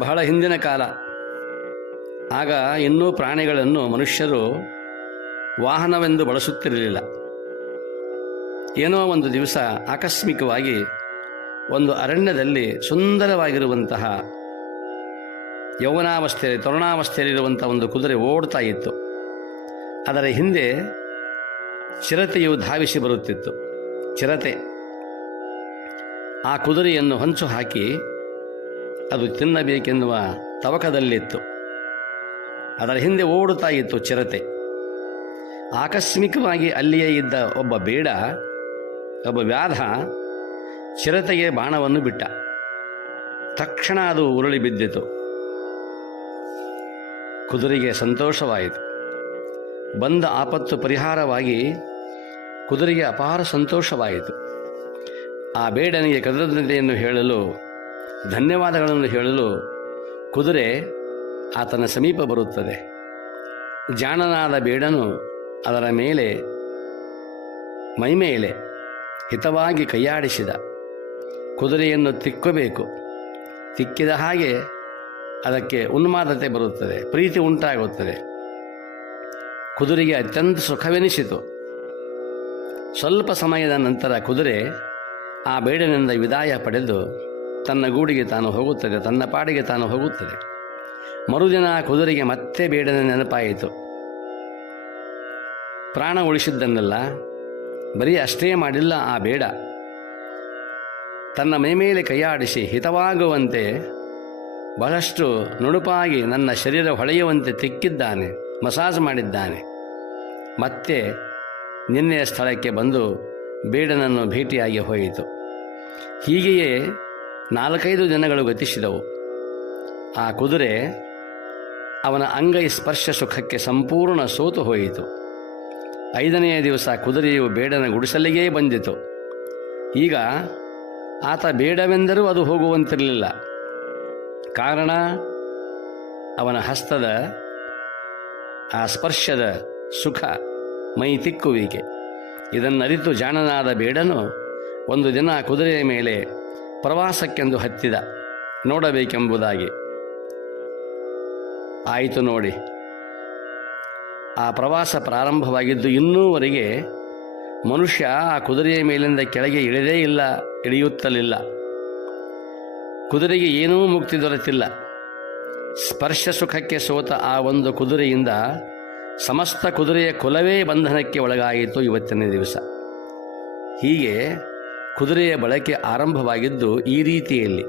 ಬಹಳ ಹಿಂದಿನ ಕಾಲ. ಆಗ ಇನ್ನೂ ಪ್ರಾಣಿಗಳನ್ನು ಮನುಷ್ಯರು ವಾಹನವೆಂದು ಬಳಸುತ್ತಿರಲಿಲ್ಲ. ಏನೋ ಒಂದು ದಿವಸ ಆಕಸ್ಮಿಕವಾಗಿ ಒಂದು ಅರಣ್ಯದಲ್ಲಿ ಸುಂದರವಾಗಿರುವಂತಹ ಯೌವನಾವಸ್ಥೆಯಲ್ಲಿ ತರುಣಾವಸ್ಥೆಯಲ್ಲಿರುವಂಥ ಒಂದು ಕುದುರೆ ಓಡ್ತಾ ಇತ್ತು. ಅದರ ಹಿಂದೆ ಚಿರತೆಯು ಧಾವಿಸಿ ಬರುತ್ತಿತ್ತು. ಚಿರತೆ ಆ ಕುದುರೆಯನ್ನು ಹೊಂಚು ಹಾಕಿ ಅದು ತಿನ್ನಬೇಕೆನ್ನುವ ತವಕದಲ್ಲಿತ್ತು. ಅದರ ಹಿಂದೆ ಓಡುತ್ತಾ ಇತ್ತು ಚಿರತೆ. ಆಕಸ್ಮಿಕವಾಗಿ ಅಲ್ಲಿಯೇ ಇದ್ದ ಒಬ್ಬ ಬೇಡ, ಒಬ್ಬ ವ್ಯಾಧ ಚಿರತೆಗೆ ಬಾಣವನ್ನು ಬಿಟ್ಟ. ತಕ್ಷಣ ಅದು ಉರುಳಿ ಬಿದ್ದಿತು. ಕುದುರೆಗೆ ಸಂತೋಷವಾಯಿತು. ಬಂದ ಆಪತ್ತು ಪರಿಹಾರವಾಗಿ ಕುದುರೆಗೆ ಅಪಾರ ಸಂತೋಷವಾಯಿತು. ಆ ಬೇಡನಿಗೆ ಕೃತಜ್ಞತೆಯನ್ನು ಹೇಳಲು, ಧನ್ಯವಾದಗಳನ್ನು ಹೇಳಲು ಕುದುರೆ ಆತನ ಸಮೀಪ ಬರುತ್ತದೆ. ಜಾಣನಾದ ಬೇಡನು ಅದರ ಮೇಲೆ ಮೈಮೇಲೆ ಹಿತವಾಗಿ ಕೈಯಾಡಿಸಿದ. ಕುದುರೆಯನ್ನು ತಿಕ್ಕಬೇಕು. ತಿಕ್ಕಿದ ಹಾಗೆ ಅದಕ್ಕೆ ಉನ್ಮಾದತೆ ಬರುತ್ತದೆ, ಪ್ರೀತಿ ಉಂಟಾಗುತ್ತದೆ. ಕುದುರೆಗೆ ಅತ್ಯಂತ ಸುಖವೆನಿಸಿತು. ಸ್ವಲ್ಪ ಸಮಯದ ನಂತರ ಕುದುರೆ ಆ ಬೇಡನಿಂದ ವಿದಾಯ ಪಡೆದು ತನ್ನ ಗೂಡಿಗೆ ತಾನು ಹೋಗುತ್ತದೆ, ತನ್ನ ಪಾಡಿಗೆ ತಾನು ಹೋಗುತ್ತದೆ. ಮರುದಿನ ಕುದುರೆಗೆ ಮತ್ತೆ ಬೇಡನ ನೆನಪಾಯಿತು. ಪ್ರಾಣ ಉಳಿಸಿದ್ದನ್ನೆಲ್ಲ ಬರೀ ಅಷ್ಟೇ ಮಾಡಿಲ್ಲ. ಆ ಬೇಡ ತನ್ನ ಮೈಮೇಲೆ ಕೈಯಾಡಿಸಿ ಹಿತವಾಗುವಂತೆ ಬಹಳಷ್ಟು ನುಣುಪಾಗಿ ನನ್ನ ಶರೀರ ಹೊಳೆಯುವಂತೆ ತಿಕ್ಕಿದ್ದಾನೆ, ಮಸಾಜ್ ಮಾಡಿದ್ದಾನೆ. ಮತ್ತೆ ನಿನ್ನೆಯ ಸ್ಥಳಕ್ಕೆ ಬಂದು ಬೇಡನನ್ನು ಭೇಟಿಯಾಗಿ ಹೋಯಿತು. ಹೀಗೆಯೇ 4-5 ದಿನಗಳು ಗತಿಸಿದವು. ಆ ಕುದುರೆ ಅವನ ಅಂಗೈ ಸ್ಪರ್ಶ ಸುಖಕ್ಕೆ ಸಂಪೂರ್ಣ ಸೋತು ಹೋಯಿತು. 5ನೆಯ ದಿವಸ ಕುದುರೆಯು ಬೇಡನ ಗುಡಿಸಲಿಗೇ ಬಂದಿತು. ಈಗ ಆತ ಬೇಡವೆಂದರೂ ಅದು ಹೋಗುವಂತಿರಲಿಲ್ಲ. ಕಾರಣ ಅವನ ಹಸ್ತದ ಆ ಸ್ಪರ್ಶದ ಸುಖ, ಮೈ ತಿಕ್ಕುವಿಕೆ. ಇದನ್ನರಿತು ಜಾಣನಾದ ಬೇಡನು ಒಂದು ದಿನ ಕುದುರೆಯ ಮೇಲೆ ಪ್ರವಾಸಕ್ಕೆಂದು ಹತ್ತಿದ, ನೋಡಬೇಕೆಂಬುದಾಗಿ. ಆಯಿತು ನೋಡಿ. ಆ ಪ್ರವಾಸ ಪ್ರಾರಂಭವಾಗಿದ್ದು ಇನ್ನೂವರೆಗೆ ಮನುಷ್ಯ ಆ ಕುದುರೆಯ ಮೇಲಿಂದ ಕೆಳಗೆ ಇಳಿದೇ ಇಲ್ಲ, ಇಳಿಯುತ್ತಲಿಲ್ಲ. ಕುದುರೆಗೆ ಏನೂ ಮುಕ್ತಿ ದೊರೆತಿಲ್ಲ. ಸ್ಪರ್ಶ ಸುಖಕ್ಕೆ ಸೋತ ಆ ಒಂದು ಕುದುರೆಯಿಂದ ಸಮಸ್ತ ಕುದುರೆಯ ಕುಲವೇ ಬಂಧನಕ್ಕೆ ಒಳಗಾಯಿತು ಇವತ್ತಿನ ದಿವಸ. ಹೀಗೆ ಕುದುರೆಯ ಬಳಕೆ ಆರಂಭವಾಗಿದ್ದು ಈ ರೀತಿಯಲ್ಲಿ.